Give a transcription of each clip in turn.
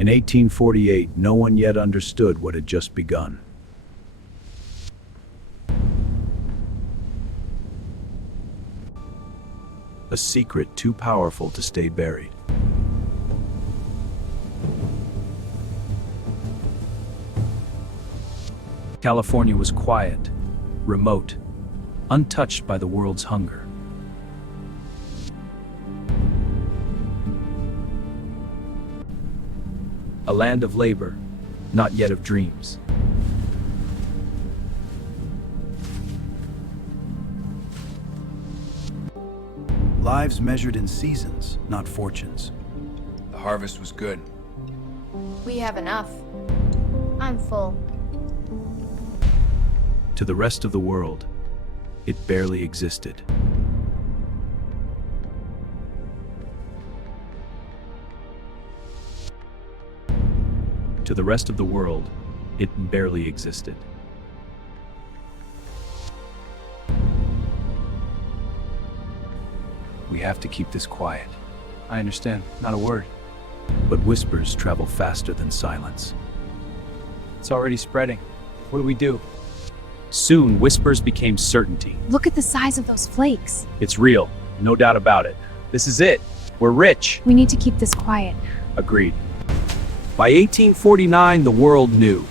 In 1848, no one yet understood what had just begun. A secret too powerful to stay buried. California was quiet, remote, untouched by the world's hunger. A land of labor, not yet of dreams. Lives measured in seasons, not fortunes. The harvest was good. We have enough. I'm full. To the rest of the world, it barely existed. To the rest of the world, it barely existed. We have to keep this quiet. I understand. Not a word. But whispers travel faster than silence. It's already spreading. What do we do? Soon, whispers became certainty. Look at the size of those flakes. It's real, no doubt about it. This is it. We're rich. We need to keep this quiet. Agreed. By 1849, the world knew.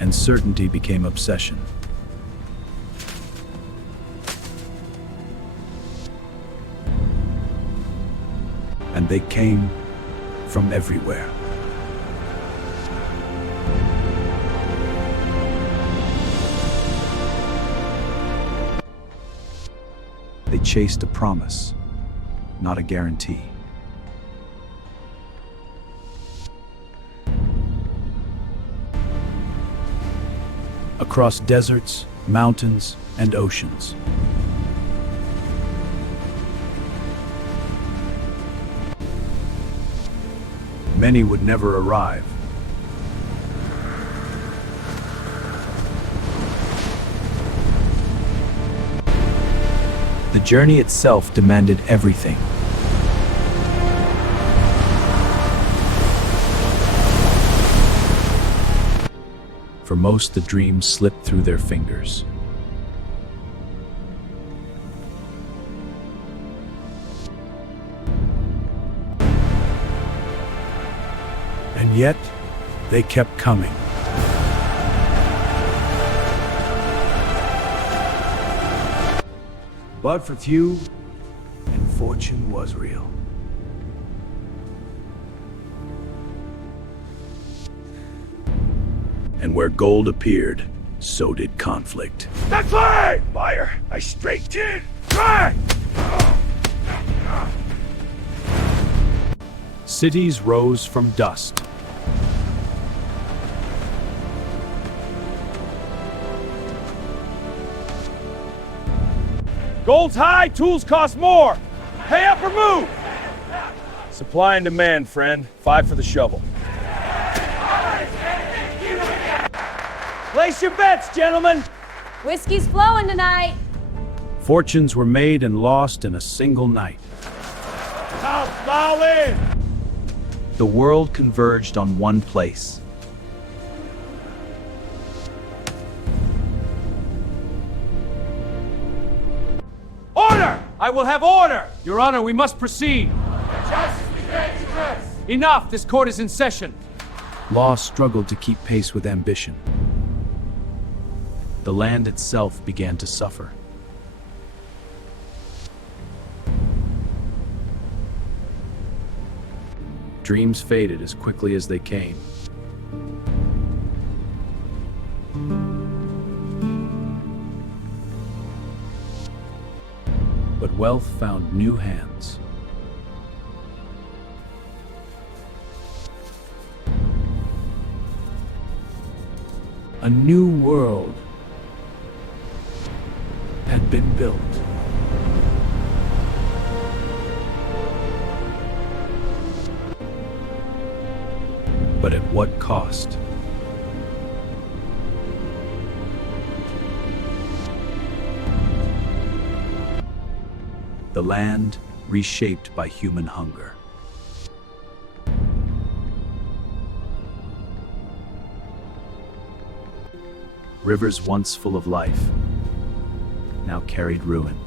And certainty became obsession. And they came from everywhere. They chased a promise, not a guarantee. Across deserts, mountains, and oceans. Many would never arrive. The journey itself demanded everything. For most, the dreams slipped through their fingers. And yet, they kept coming. But for few, and fortune was real. And where gold appeared, so did conflict. That's fine! Fire! I straight in! Try! Cities rose from dust. Gold's high, tools cost more! Pay up or move! Supply and demand, friend. 5 for the shovel. Place your bets, gentlemen! Whiskey's flowing tonight. Fortunes were made and lost in a single night. Foul in! The world converged on one place. Order! I will have order! Your Honor, we must proceed. Enough! This court is in session. Law struggled to keep pace with ambition. The land itself began to suffer. Dreams faded as quickly as they came. But wealth found new hands. A new world had been built. But at what cost? the land reshaped by human hunger. Rivers once full of life now carried ruin.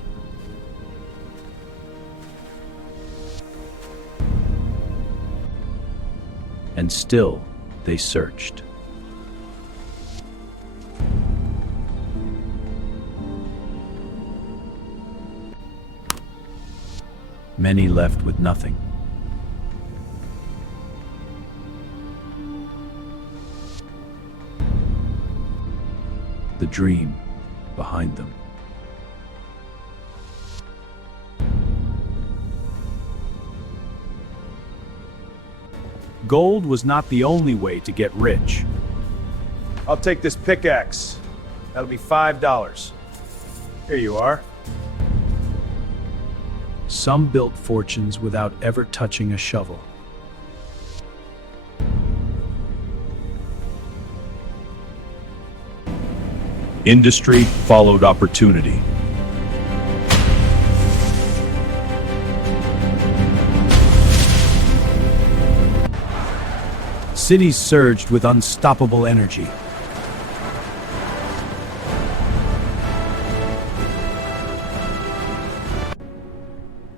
And still they searched. Many left with nothing. The dream behind them. Gold was not the only way to get rich. I'll take this pickaxe. That'll be $5. Here you are. Some built fortunes without ever touching a shovel. Industry followed opportunity. Cities surged with unstoppable energy.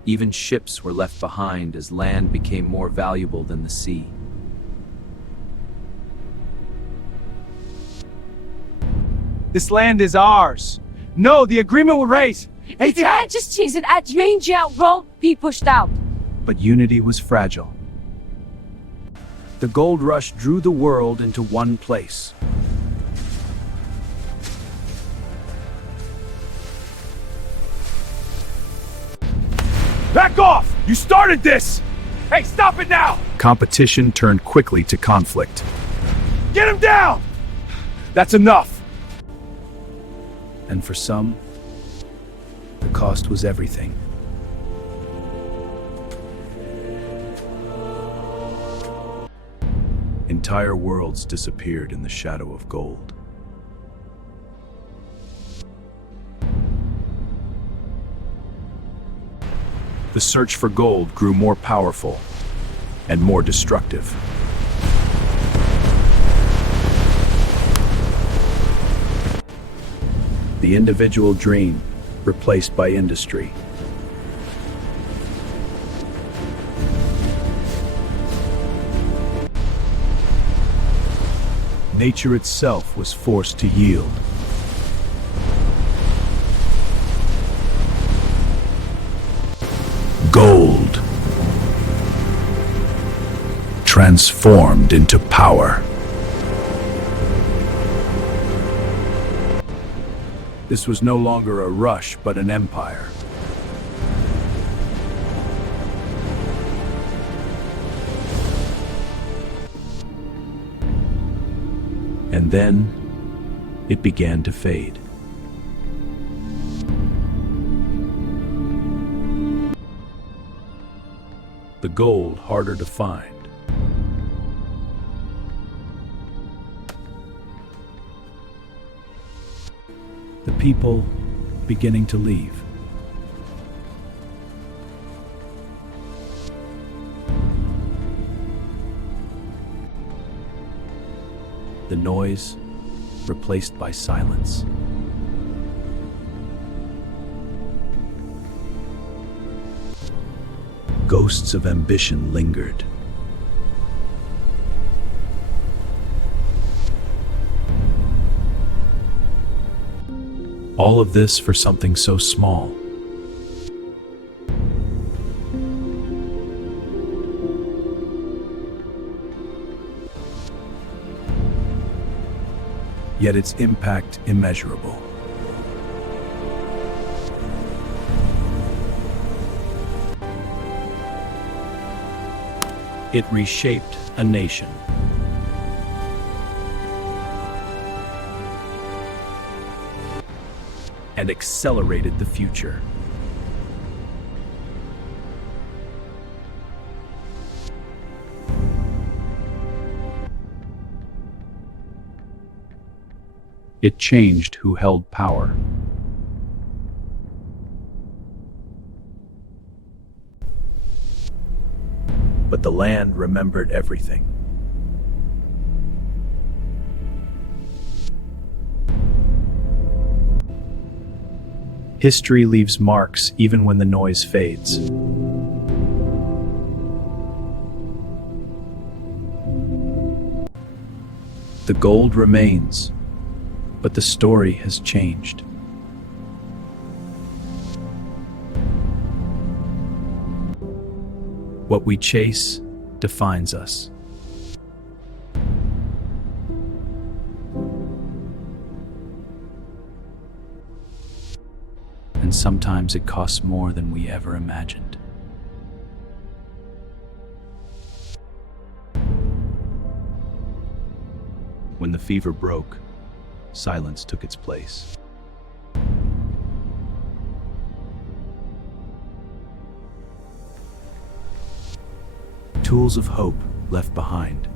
Even ships were left behind as land became more valuable than the sea. This land is ours. No, the agreement will raise. If you had just chosen a danger won't be pushed out. But unity was fragile. The gold rush drew the world into one place. Back off! You started this! Hey, stop it now! Competition turned quickly to conflict. Get him down! That's enough! And for some, the cost was everything. Entire worlds disappeared in the shadow of gold. The search for gold grew more powerful and more destructive. The individual dream replaced by industry. Nature itself was forced to yield. Gold transformed into power. This was no longer a rush, but an empire. And then it began to fade. The gold harder to find. The people beginning to leave. The noise replaced by silence. Ghosts of ambition lingered. All of this for something so small. Yet its impact immeasurable. It reshaped a nation. And accelerated the future. It changed who held power. but the land remembered everything. History leaves marks even when the noise fades. The gold remains, but the story has changed. What we chase defines us. And sometimes it costs more than we ever imagined. When the fever broke, silence took its place. Tools of hope left behind.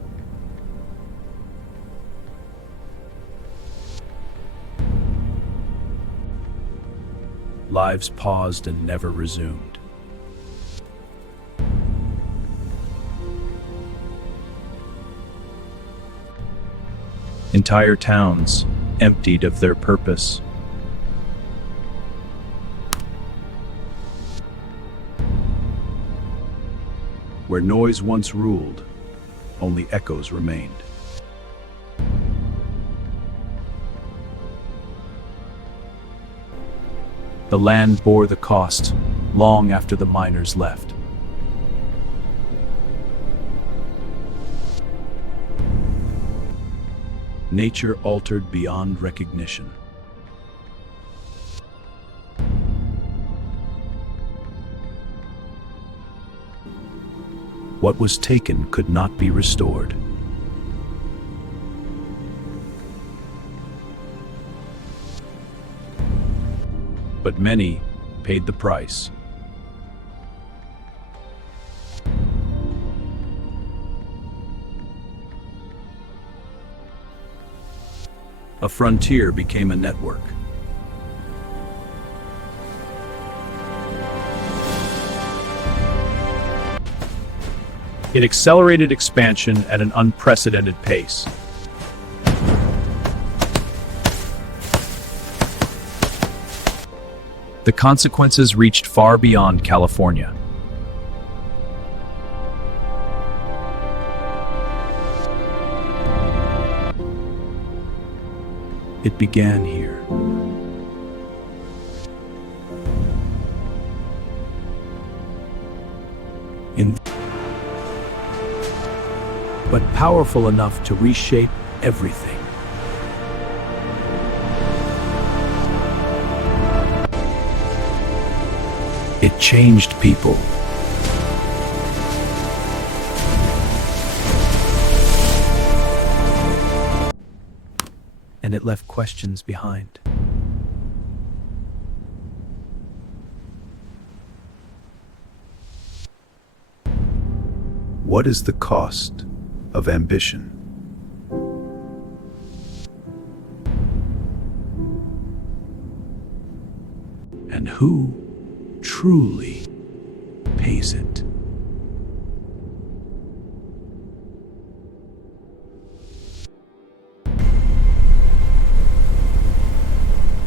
Lives paused and never resumed. Entire towns emptied of their purpose. Where noise once ruled, only echoes remained. The land bore the cost long after the miners left. Nature altered beyond recognition. What was taken could not be restored. But many paid the price. A frontier became a network. It accelerated expansion at an unprecedented pace. The consequences reached far beyond California. It began here. But powerful enough to reshape everything. It changed people. And it left questions behind. What is the cost of ambition? And who truly pays it?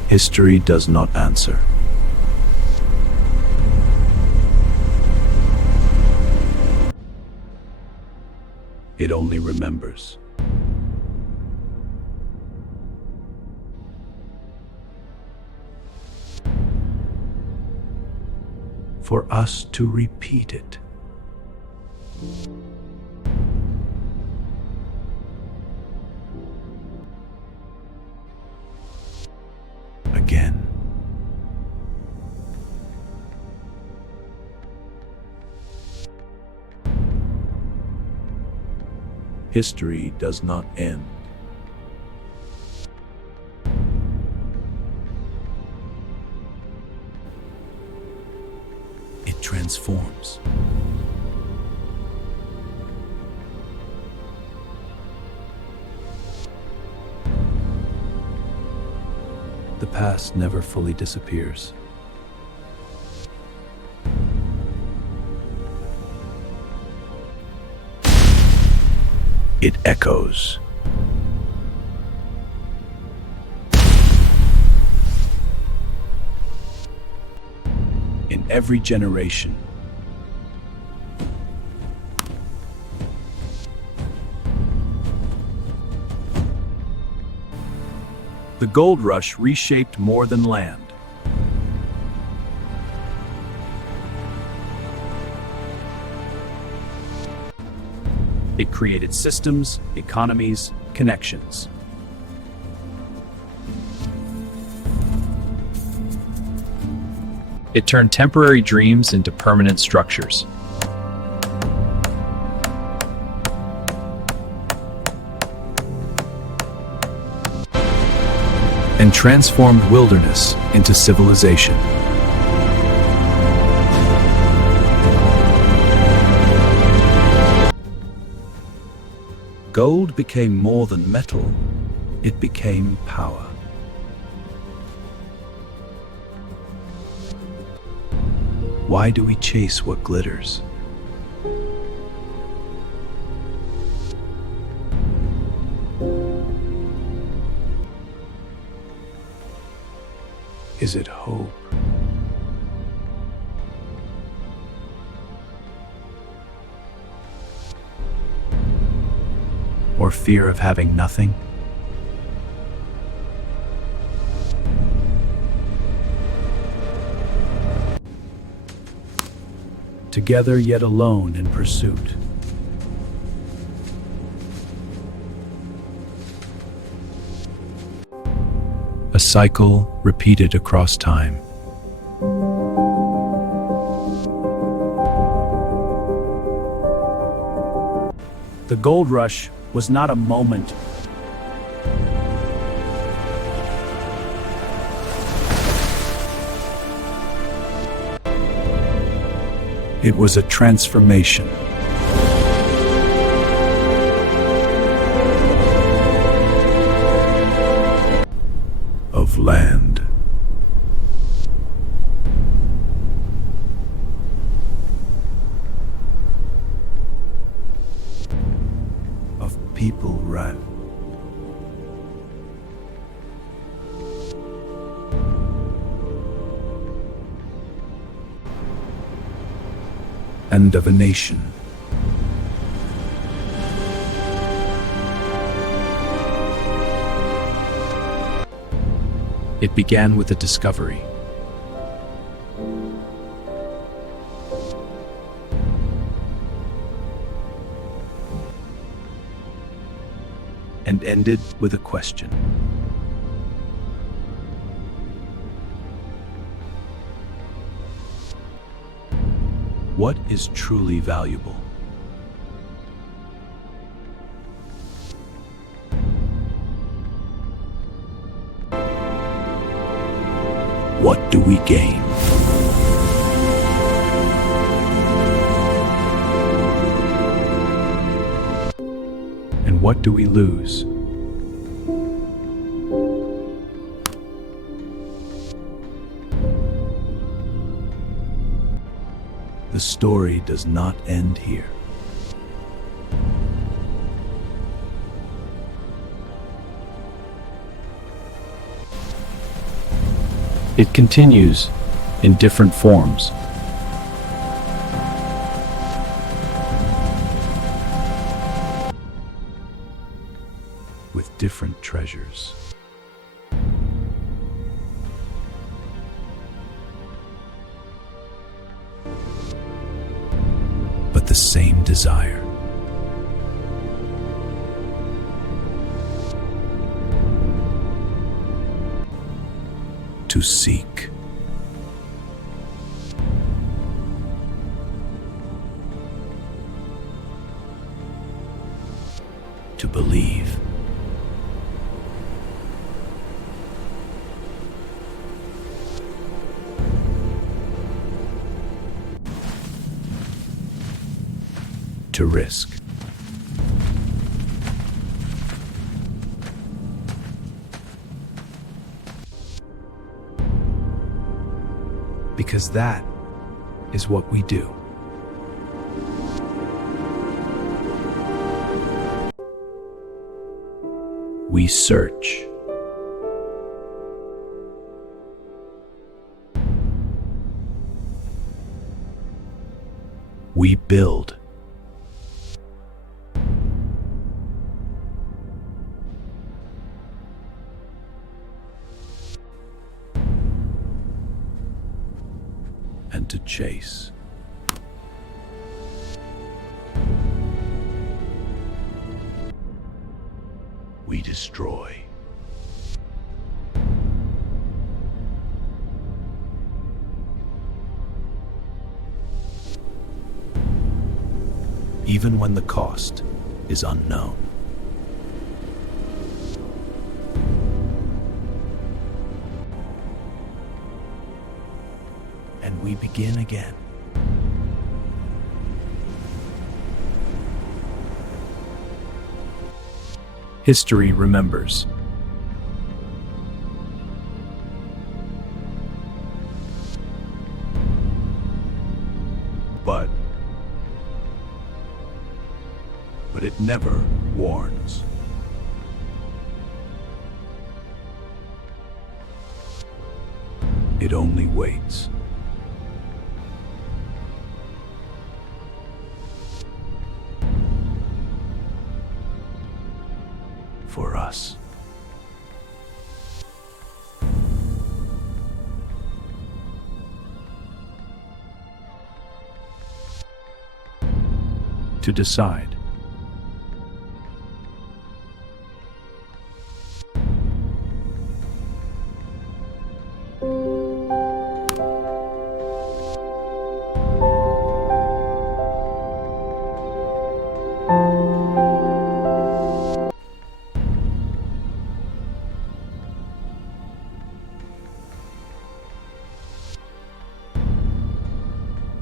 History does not answer. It only remembers. For us to repeat it. Again. History does not end. It transforms. The past never fully disappears. It echoes. In every generation. The gold rush reshaped more than land. It created systems, economies, connections. It turned temporary dreams into permanent structures. And transformed wilderness into civilization. Gold became more than metal, it became power. Why do we chase what glitters? Is it hope? Or fear of having nothing? Together yet alone in pursuit. A cycle repeated across time. The gold rush was not a moment. It was a transformation. Of land. Of people run. And of a nation. It began with a discovery. And ended with a question. What is truly valuable? What do we gain? And what do we lose? The story does not end here. It continues in different forms. With different treasures. But the same desire. To seek. To believe. To risk. Because that is what we do. We search. We build. And to chase. We destroy. Even when the cost is unknown. And we begin again. History remembers. But it never warns. It only waits. For us. To decide.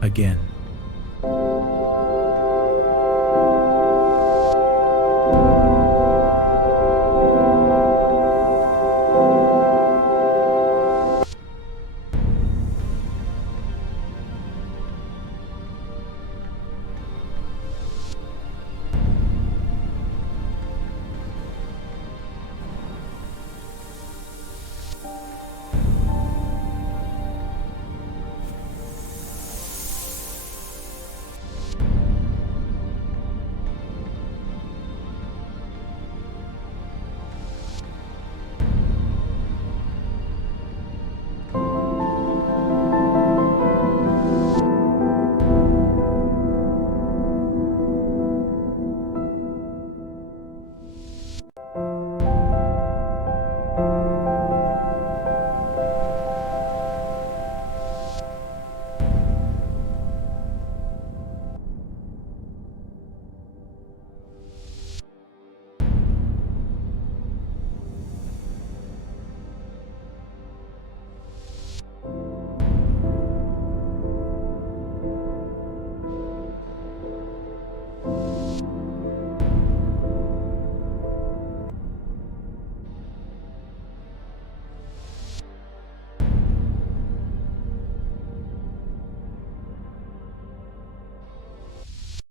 Again.